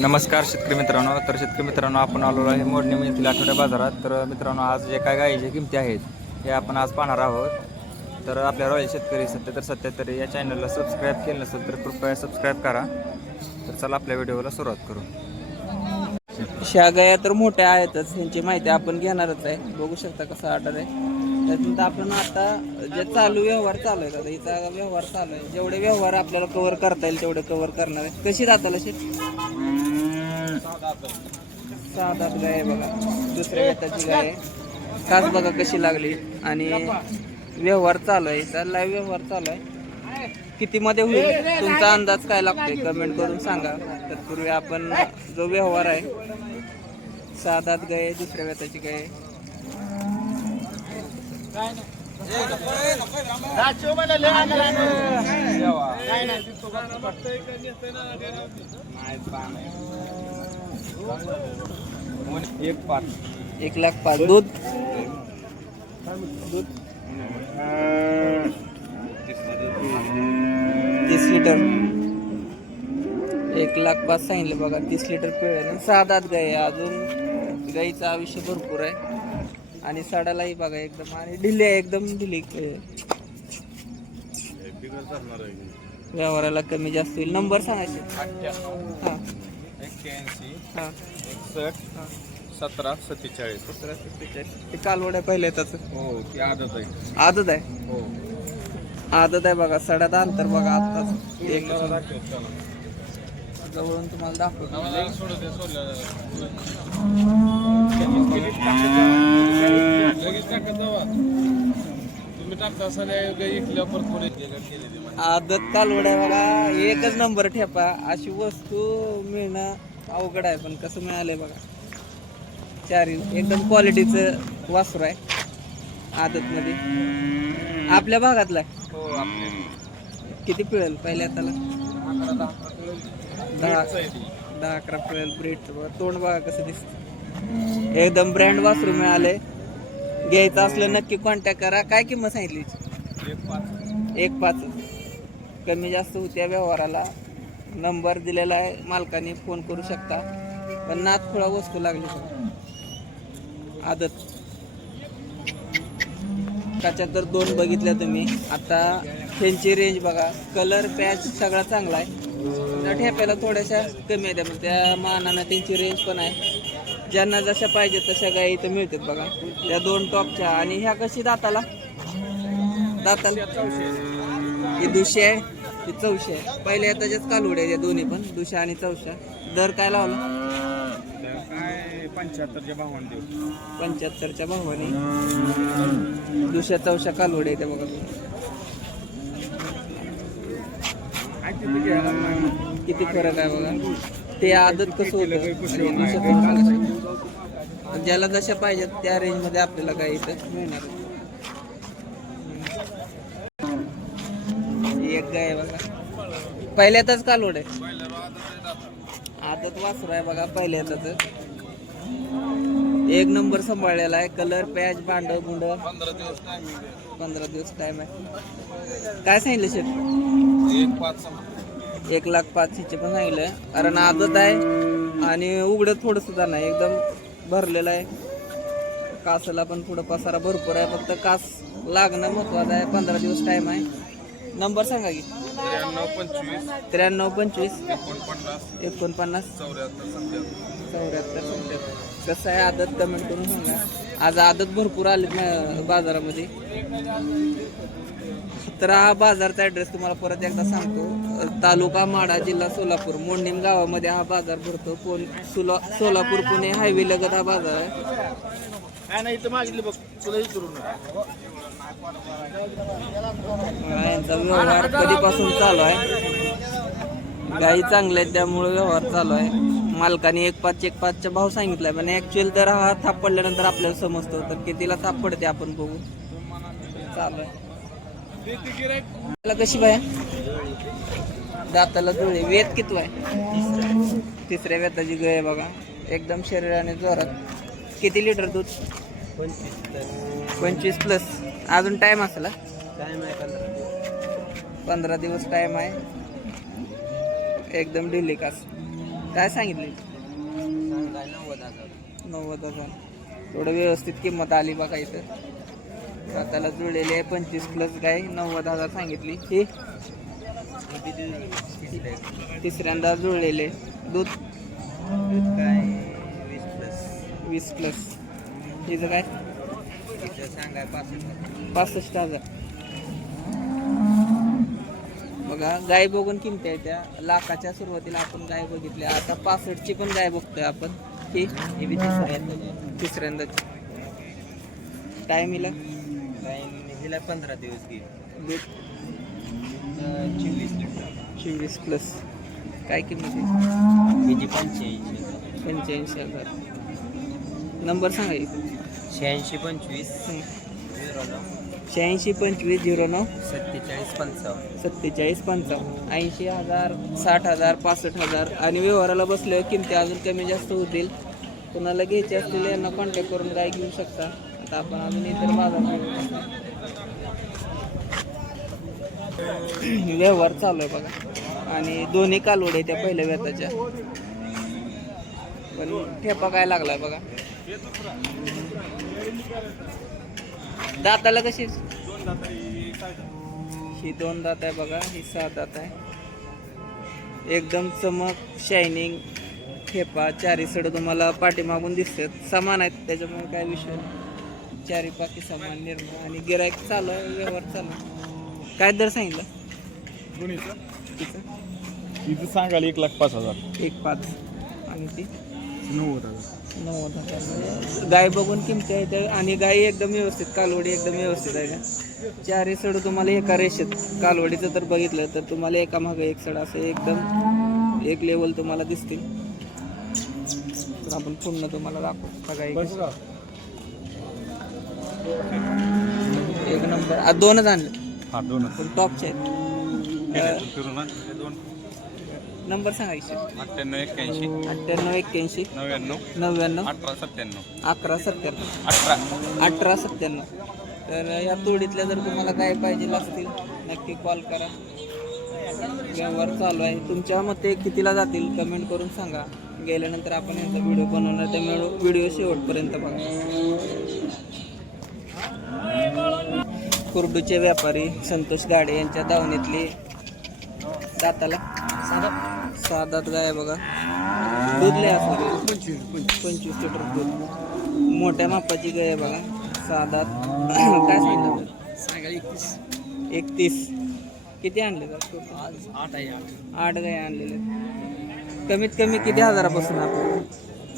नमस्कार शेतकरी मित्रांनो. तर शेतकरी मित्रांनो आपण आलो आहे मोडणी येथील आठवड्या बाजारात. तर मित्रांनो आज जे काय गायीच्या किमती आहेत हे आपण आज पाहणार आहोत. तर आपल्या रॉयल शेतकरी सत्याहत्तर सत्याहत्तर या चॅनलला सबस्क्राईब केलं नसेल तर कृपया सबस्क्राईब करा. तर चला आपल्या व्हिडिओला सुरुवात करू. शागया तर मोठ्या आहेतच ह्यांची माहिती आपण घेणारच आहे. बघू शकता कसा ऑर्डर आहे. त्यातून आपण आता जे चालू व्यवहार चालू आहे आता हिचा व्यवहार चालू आहे. जेवढे व्यवहार आपल्याला कव्हर करता येईल तेवढे कव्हर करणार आहे. कशी जाताला शेती सहा दात गाय आहे बघा. दुसऱ्या व्यताची गाय आहे. कास बघा कशी लागली. आणि व्यवहार चालू आहे. लाईव्ह व्यवहार चालू आहे. किती मध्ये होईल? तुमचा अंदाज काय लागतोय? कमेंट करून सांगा. तर पूर्वी आपण जो व्यवहार आहे साधात गाय दुसऱ्या व्यताची गाय एक पाच एक लाख पाच. दूध? दूध? तीस लिटर. एक लाख पाच सांगितले बघा तीस लिटर पिळ आहे सहा दात गाय आहे. अजून. गाईचं आयुष्य भरपूर आहे. आणि साडालाही बघा एकदम. आणि ढिली आहे एकदम ढिली. व्यवहाराला कमी जास्त होईल. नंबर सांगायचे. हां. एक्क्याऐंशी हां. एकसष्ट सतरा सत्तेचाळीस. सतरा सत्तेचाळीस. ते कालवड्या पहिले त्याचं. हो ती आदत आहे. आदत आहे? हो. आदत आहे बघा सड्यात अंतर बघा आत्ताच. एक जवळून तुम्हाला दाखवतो. तुम्ही टाकता आदत कालवड्या बघा. एकच नंबर ठेपा. अशी वस्तू मिळणं अवघड आहे पण कसं मिळालंय बघा. चारी एकदम क्वालिटीचं वासरू आहे. आदत मध्ये आपल्या भागातला. हो किती पिळेल? पहिल्या त्याला दहा दहा अकरा पिळेल. ब्रेड. तोंड बघा कसं दिसत. एकदम ब्रँड वासरू मिळाले घ्यायचं असलं नक्की कॉन्टॅक्ट करा. काय किंमत सांगितली? एक पाच. कमी जास्त होत्या व्यवहाराला. नंबर दिलेला आहे. मालकाने फोन करू शकता. पण नातखुळा वस्तू लागली बघा. आदत. त्याच्यात तर दोन बघितल्या तुम्ही आता त्यांची रेंज बघा. कलर पॅच सगळा चांगला आहे. त्या ठेप्याला थोड्याशा कमी आहेत पण त्या मानानं त्यांची रेंज पण आहे. ज्यांना जशा पाहिजे तशा गाई इथं मिळतात बघा. त्या दोन टॉपच्या. आणि ह्या कशी दाताला? दाताला? ही दुशी आहे. ही चौशे. आहे पहिल्या त्याच्याच कालवड आहे या दोन्ही पण दुशा आणि चौशा. दर काय लावला? काय पंच्याहत्तरच्या भावाने देऊ. पंच्याहत्तरच्या भावाने. दुसऱ्या चौशा कालवड आहे त्या बघा. किती फरक आहे बघा. ते आदत कसं होतं? आणि दुसरं कसं होतं. ज्याला जशा पाहिजेत त्या रेंजमध्ये आपल्याला काही इथं मिळणार. गाय आहे बघा. पहिल्यातच कालवड आहे? आदत वासरू आहे बघा पहिल्यातच. एक नंबर सांभाळलेला आहे. कलर पॅच भांड गुंड. पंधरा दिवस टाइम आहे. काय सांगितलं शेट एक लाख पाच हिचे पण सांगितलं. कारण आदत आहे आणि उघडत थोडं सुद्धा नाही एकदम भरलेलं आहे. कासाला पण पुढं पसारा भरपूर आहे. फक्त कास लागणं महत्वाचं आहे. पंधरा दिवस टाइम आहे. नंबर सांगा की. त्र्याण्णव पंचवीस. त्र्याण्णव पंचवीस. एकोणपन्नास. एकोणपन्नास. चौऱ्याहत्तर चौऱ्याहत्तर कसं आहे आदत कमेंट करून सांगा. आज आदत भरपूर आले ना बाजारामध्ये. तर हा बाजारचा ॲड्रेस तुम्हाला परत एकदा सांगतो. तालुका माढा जिल्हा सोलापूर. मोडणीम गावामध्ये हा बाजार भरतो. पोल सोला सोलापूर पुणे हायवे लगत हा बाजार आहे. काय नाही इथं मागितलं बघ तुला विचारू यांचा व्यवहार कधीपासून चालू आहे? गाई चांगल्या आहेत त्यामुळे व्यवहार चालू आहे. मालकाने एक पाच एक पाचचा भाव सांगितलाय पण ऍक्च्युअल तर हा थाप पडल्यानंतर आपल्याला समजतो तर कितीला थाप पडते आपण बघू. चालू आहे. त्याला कशी बाया दाताला जुळे वेत किती आहे? तिसऱ्या वेताची गय आहे बघा. एकदम शरीराने जोरात. किती लिटर दूध? पंचवीस प्लस अजून टाइम असला टाइम आहे पंधरा पंधरा दिवस टाइम आहे. एकदम ढिली कास काय सांगितले? नव्वद हजार. नव्वद हजार. थोडं व्यवस्थित किंमत आली बघा इथं. दाताला जुळलेली आहे पंचवीस प्लस गाय नव्वद हजार सांगितली. ही? तिसऱ्यांदा जुळलेले. दूध? काय? वीस प्लस वीस प्लस हिचं काय? पासष्ट हजार. बघा गाय बघून किमती आहे त्या? लाखाच्या सुरुवातीला आपण गाय बघितल्या. आता पासष्टची पण गाय बघतोय आपण. ही बी तिसऱ्यांदा. टायमिला टाईम हिला? पंधरा दिवस घेईल चोवीस चोवीस प्लस काय किंमत आहे? पंच्याऐंशी. पंच्याऐंशी हजार. नंबर सांगा इथं शहाऐंशी पंचवीस. झिरो नऊ शहाऐंशी पंचवीस झिरो नऊ. सत्तेचाळीस पंचावन्न. सत्तेचाळीस पंचावन्न. ऐंशी हजार साठ हजार पासष्ट हजार. आणि व्यवहाराला बसले किमती अजून कमी जास्त होतील. कोणाला घ्यायचे असलेले यांना कॉन्टॅक्ट करून गाय घेऊ शकता. आता आपण अजून इतर बाजार. व्यवहार चालू आहे बघा. आणि दोन्ही कालवडे त्या पहिल्या व्यताच्या. पण ठेपा काय लागलाय बघा. दाताला कशी? ही दोन दात आहे बघा ही सहा दात आहे. एकदम चमक शायनिंग खेपा चारी सड तुम्हाला पाठीमागून दिसतात. समान आहेत त्याच्यामुळे काय विषय. चारी पाकी समान निर्माण आणि गिरायक चालू आहे व्यवहार चालू. काय दर सांगितलं? तिचं? इथं सांगायला एक लाख पाच हजार. एक पाच. आणि ती? नव्वद हजार. नव्वद हजार म्हणजे गाय बघून किमती आहे त्या आणि गाय एकदम व्यवस्थित कालवडी एकदम व्यवस्थित आहे का? चारही सड तुम्हाला एका रेषेत कालवडीचं तर बघितलं तर तुम्हाला एका मागं एक सड असं एकदम एक लेवल तुम्हाला दिसतील. तर आपण पुन्हा तुम्हाला दाखवू. बस एक- नंबर. दोनच आणले. हा पण टॉपचे आहेत. दोन. नंबर सांगायचे अठ्ठ्याण्णव एक्क्याऐंशी. अठ्ठ्याण्णव एक्क्याऐंशी. नव्याण्णव. नव्याण्णव. अठरा सत्त्याण्णव. अकरा सत्त्याण्णव. अठरा. अठरा सत्त्याण्णव. तर या तोडीतल्या जर तुम्हाला काय पाहिजे असतील नक्की कॉल करा. व्यवहार चालू आहे. तुमच्या मते कितीला जातील कमेंट करून सांगा. गेल्यानंतर आपण यांचा व्हिडिओ बनवणार ते व्हिडिओ शेवटपर्यंत बघा. कुर्डूचे व्यापारी संतोष गाडे यांच्या दावणीतली साधात गाय बघा. दूध लय असं. पंचवीस पंचवीस. लिटर दूध. मोठ्या मापाची गाय बघा. साधात काय सांगितलं एकतीस. एकतीस किती आणले आठ आहे आठ आठ गाय आणलेले. कमीत कमी किती हजारापासून आपण?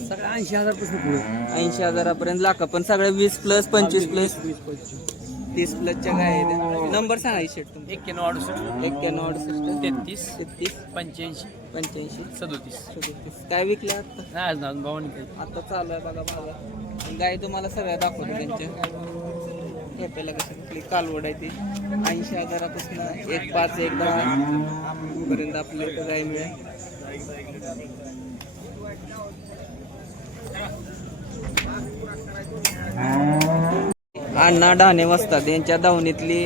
सगळं ऐंशी हजारपासून ऐंशी हजारापर्यंत लाख. पण सगळे वीस प्लस पंचवीस प्लस वीस पंचवीस. तीस प्लसच्या गाय आहेत. नंबर सांगा शेट तुमचा. एक्क्याण्णव अडुसष्ट. एक्क्याण्णव अडुसष्ट. तेहतीस. तेहतीस. पंच्याऐंशी. पंच्याऐंशी. सदोतीस. सदोतीस. काय विकले आता? नाही आज भावानी काही. आता चालू आहे बघा बाजार. गाय तुम्हाला सगळ्या दाखवतो त्यांच्या. कशी आपली कालवड आहे ती. ऐंशी हजारापासून एक पाच एक दहा पर्यंत आपल्या इथं गाय मिळेल. अण्णा डाणे वसतात. यांच्या धावणीतली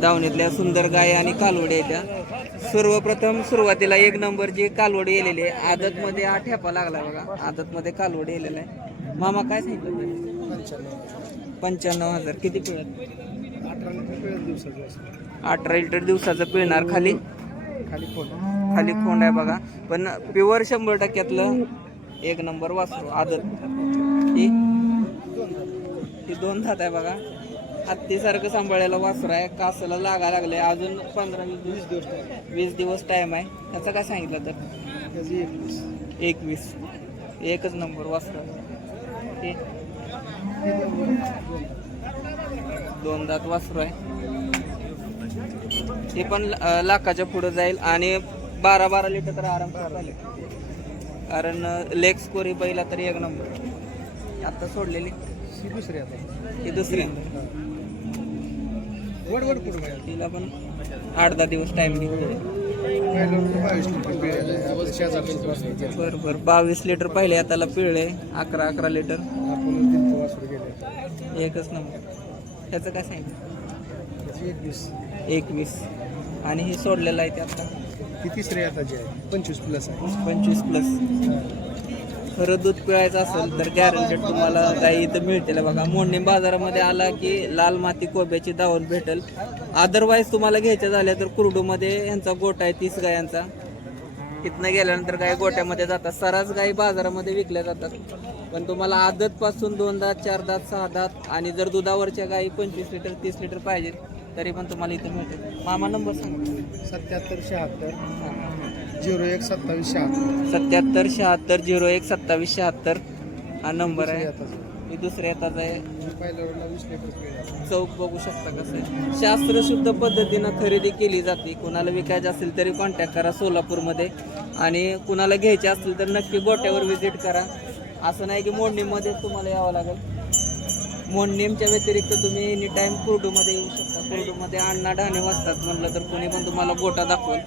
दावणीतल्या सुंदर गाय आणि कालवडी येत्या सर्वप्रथम सुरुवातीला एक नंबर जी कालवड येलेली आहे. आदतमध्ये हा ठेपा लागला बघा. आदतमध्ये कालवड येलेला आहे. मामा काय सांगितलं? पंच्याण्णव हजार. किती पिळत? अठरा लिटर दिवसाचं पिळणार. खाली? खाली खोंड आहे बघा. पण प्युअर शंभर टक्क्यातलं एक नंबर वासरू आदत. ही ही दोन दात आहे बघा. हत्तीसारखं सांभाळायला वासरू आहे. कासाला लागा लागले. अजून पंधरा वीस दिवस वीस दिवस टाइम आहे. त्याचं काय सांगितलं तर? एकवीस. एकच नंबर वासरू. दोन दात वासरू आहे. हे पण लाखाच्या पुढे जाईल. आणि बारा बारा लिटर तर आराम चालेल. कारण लेग स्कोर ही पहिला तरी एक नंबर. आता सोडलेली. दुसरी आता. ही दुसरी. वड वड करू तिला पण आठ दहा दिवस टाइम बर बर. बावीस लिटर पहिले आताला पिळले अकरा अकरा लिटर एकच नंबर त्याचं काय सांगितलं? एकवीस आणि हे सोडलेलं आहे ते आता. ती तिसऱ्या हाताची आहे? पंचवीस प्लस आहे. पंचवीस प्लस खरं दूध पिळायचं असेल तर गॅरंटेड तुम्हाला गाई इथं मिळतील. बघा मोडणी बाजारामध्ये आला की लाल माती कोब्याची दावण भेटेल. अदरवाईज तुम्हाला घ्यायच्या झाल्या तर कुरडूमध्ये यांचा गोटा आहे तीस गायांचा. इथनं गेल्यानंतर गाय गोट्यामध्ये जातात. सरास गाई बाजारामध्ये विकल्या जातात. पण तुम्हाला आदत पासून दोन दात चार दात सहा दात आणि जर दुधावरच्या गाई पंचवीस लिटर तीस लिटर पाहिजे तरी पण तुम्हाला इथं मिळते मामा नंबर सांगा. सत्याहत्तर शहात्तर. झिरो एक सत्तावीस शहात्तर. सत्याहत्तर शहात्तर झिरो एक सत्तावीस शहात्तर. हा नंबर आहे. हाताचा मी दुसऱ्या येतात आहे. पहिल्या रोडला वीस लिटर पिळा चौक बघू शकता कसं आहे. शास्त्रशुद्ध पद्धतीनं खरेदी केली जाते. कुणाला विकायचं असेल तरी कॉन्टॅक्ट करा सोलापूरमध्ये. आणि कुणाला घ्यायचे असतील तर नक्की गोट्यावर व्हिजिट करा. असं नाही की मोडणीमध्ये तुम्हाला यावं लागेल. मोडणीमच्या व्यतिरिक्त तुम्ही एनी टाईम कुर्डूमध्ये येऊ शकता. कुर्डूमध्ये अण्णा ढाणे वाजतात म्हटलं तर कोणी पण तुम्हाला गोटा दाखवल.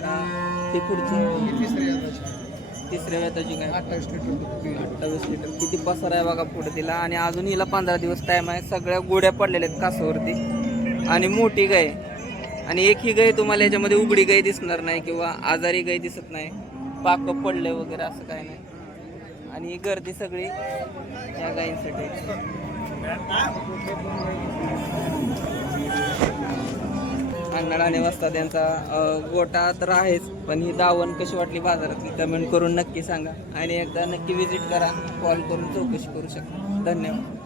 तर ती पुढची तिसऱ्या. तिसऱ्या वेताची काय? अठ्ठावीस लिटर अठ्ठावीस लिटर. किती पसार आहे बघा पुढे तिला. आणि अजून हिला पंधरा दिवस टाइम आहे. सगळ्या गोड्या पडलेल्या आहेत कासावरती. आणि मोठी गाय. आणि एक ही गाय तुम्हाला याच्यामध्ये उघडी गाय दिसणार नाही किंवा आजारी गाय दिसत नाही. पाक पडले वगैरे असं काही नाही. आणि ही गर्दी सगळी या गायींसाठी. अंगणाने वाजता त्यांचा गोटा तर आहेच पण ही दावण कशी वाटली बाजारातली कमेंट करून नक्की सांगा आणि एकदा नक्की विजिट करा. कॉल करून चौकशी करू शकता. धन्यवाद.